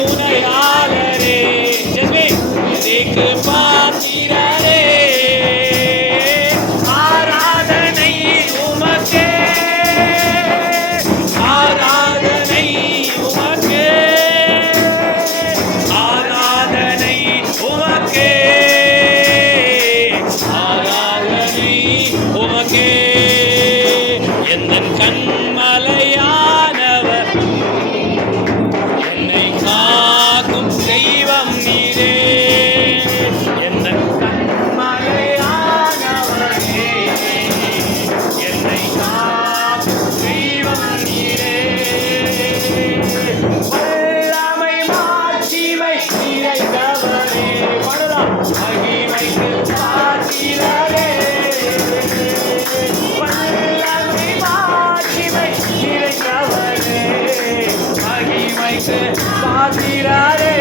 துணையாளரே எதிக்கு பாத்திரரே ஆராதனை உமக்கே ஆராதனை உமக்கே ஆராதனை உமக்கே ஆராதனை உமக்கே எந்தன் கண்மலையானவர் என்னை காக்கும் தெய்வம் நீரே எந்தன் கண்மலையானவரே என்னை காக்கும் தெய்வம் நீரே வல்லமை மாட்சிமை நிறைந்தவரே பாடலாம் மகிமைக்கு பாத்திரரே வல்லமை மாட்சிமை நிறைந்தவரே மகிமைக்கு பாத்திரரே